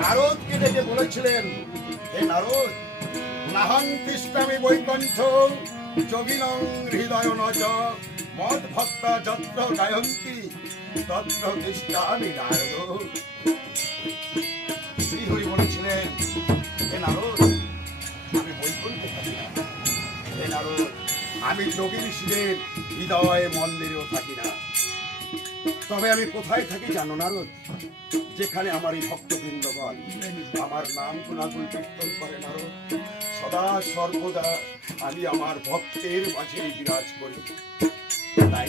নারদকে ডেকে বলেছিলেন, হে নারদ, নাহং তিষ্ঠামি বৈকুণ্ঠ যোগিনং হৃদয় নচ মদ ভক্তা যত্র গায়ন্তি তত্র তিষ্ঠামি নারদ। শ্রীহরি বলেছিলেন, হে নারদ, আমি বৈকুণ্ঠে থাকি না। হে নারদ, আমি যোগী ঋষিদের হৃদয় মন্দিরেও থাকি না। তবে আমি কোথায় থাকি জানো নারদ? যেখানে আমার এই ভক্তবৃন্দগণ আমার নাম গুণাগুণ কীর্তন করে নারদ, সদা সর্বদা আমি আমার ভক্তের মাঝে বিরাজ করি। তাই